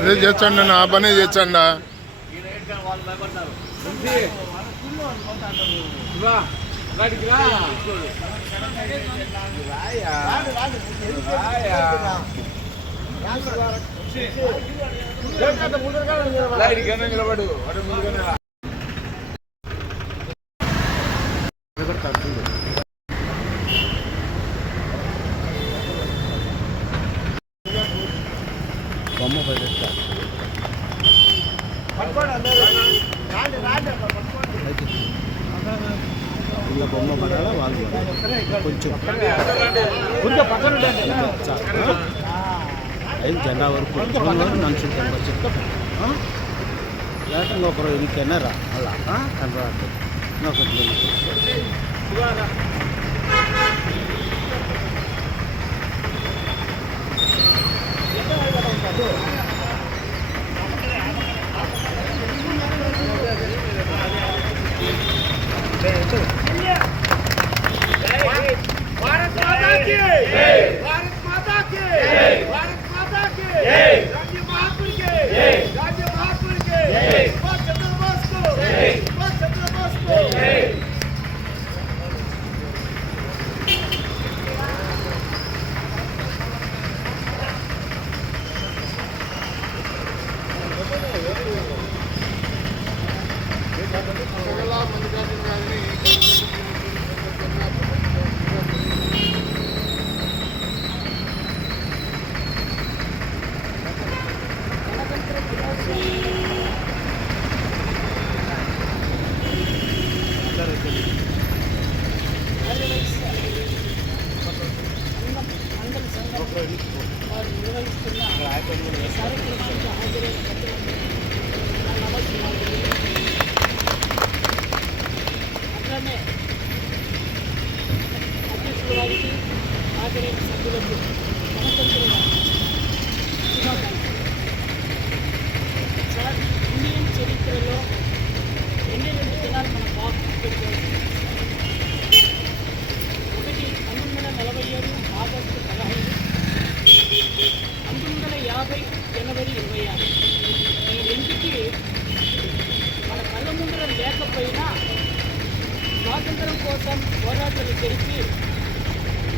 అదే చేచ్చండి, నా పని చేచ్చండి. నిలబడు బొమ్మ పడేస్తా ఇలా బొమ్మ పడాలా వాళ్ళు కొంచెం ఐదు జెండా వరకు మనుషులు చెప్తా లేకపోతే ఒకరు ఇంకైనా రా అలా కనరాదు ఒకటి भारत माता की भारत माता की भारत माता की राज्य महापुर के राज्य महापुर के सुभाष चंद्र बोस को सुभाष चंद्र बोस को ఇండియన్ చరిత్రలో రెండు దినాలు మన బాబు పెట్టుకోవాలి. ఒకటి 1947 ఆగస్టు 15, 1950 జనవరి 26. ఈ రెండుకి మన కళ్ళ ముందర లేకపోయినా స్వాతంత్రం కోసం పోరాటాలు జరిపి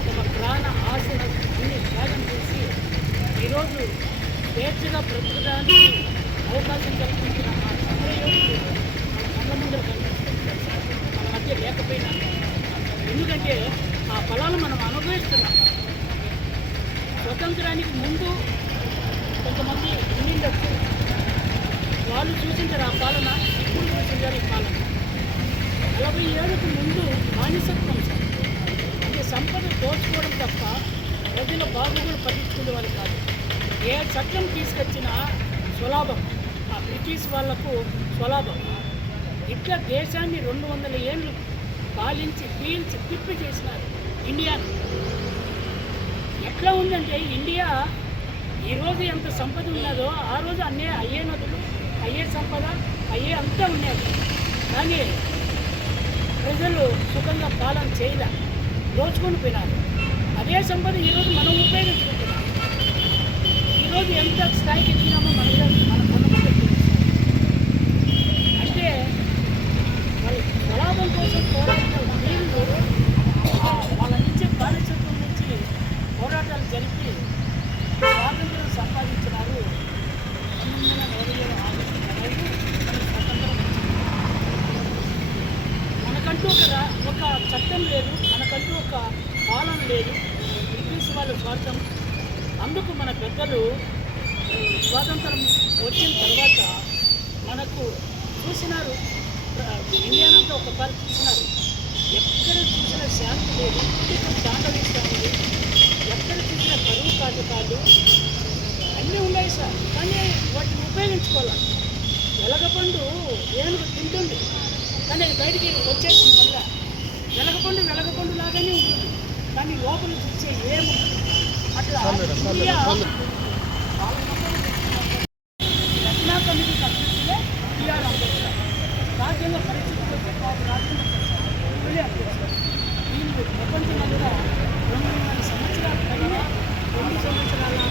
తమ ప్రాణ ఆశను అన్ని త్యాగం చేసి ఈరోజు స్వేచ్ఛగా బ్రతకడానికి అవకాశం కల్పించిన ఆ సమరయోధులు మన కళ్ళ ముందర కనిపిస్తుంది. మన మధ్య లేకపోయినా ఎందుకంటే ఆ ఫలాలు మనం అనుభవిస్తున్నాం. స్వతంత్రానికి ముందు కొంతమంది ఉండిండొచ్చు, వాళ్ళు చూసింటారు ఆ పాలన, ఇప్పుడు చూసింటారు ఈ పాలన. 47కు ముందు బానిసత్వం సార్, అంటే సంపద దోచుకోవడం తప్ప ప్రజల బాగుగులు పట్టించుకునే వాళ్ళు కాదు. ఏ చట్టం తీసుకొచ్చినా స్వలాభం, ఆ బ్రిటిష్ వాళ్లకు స్వలాభం. ఇట్లా దేశాన్ని 200 ఏళ్ళు పాలించి పీల్చి తిప్పి చేసినారు ఇండియాను. ఎట్లా ఉందంటే ఇండియా ఈరోజు ఎంత సంపద ఉన్నదో ఆ రోజు అయ్యే నదులు, అయ్యే సంపద, అయ్యే అంతా ఉన్నది. కానీ ప్రజలు సుఖంగా పాలన చేయలే, దోచుకొని పోయినారు. అదే సంపద ఈరోజు మనం ఉపయోగించుకుంటున్నాం. ఈరోజు ఎంత స్థాయికి ఎదిగినామో మన కొనమంటే అంటే వాళ్ళ స్వలాభం కోసం పోరాడిన వీళ్ళు వాళ్ళ నుంచి బానిసత్వం నుంచి పోరాటాలు జరిపి స్వాతంత్రం సంపాదించినారు. 1947 ఆగస్టు 15 స్వాతంత్రం. మనకంటూ ఒక చట్టం లేదు, మనకంటూ ఒక పాలన లేదు. బ్రిటిష్ వాళ్ళ స్వార్థం. అందుకు మన పెద్దలు స్వాతంత్రం వచ్చిన తర్వాత మనకు చూసినారు, ఇండియానంతా ఒకసారి చూసినారు. ఎక్కడ చూసిన శాంతి లేదు, దాండవిస్తూ ఉంది. ఎక్కడ చూసిన కరువు కాటకాలు అన్నీ ఉన్నాయి సార్. కానీ వాటిని ఉపయోగించుకోవాలి. వెలగపండు ఏనుగు తింటుంది, కానీ అది బయటికి వచ్చేసింది. మళ్ళీ వెలగపండు లాగానే ఉంటుంది, కానీ లోపల చూసే ఏమో అట్లా ఇండియా రచనా కమిటీ కల్పిస్తే టీఆర్ అంబేద్కర్ రాజ్యాంగ పరిస్థితులు వస్తే రాజ్యాంగ వీళ్ళు ప్రపంచమంతా 200 సంవత్సరాల పైన 2 సంవత్సరాల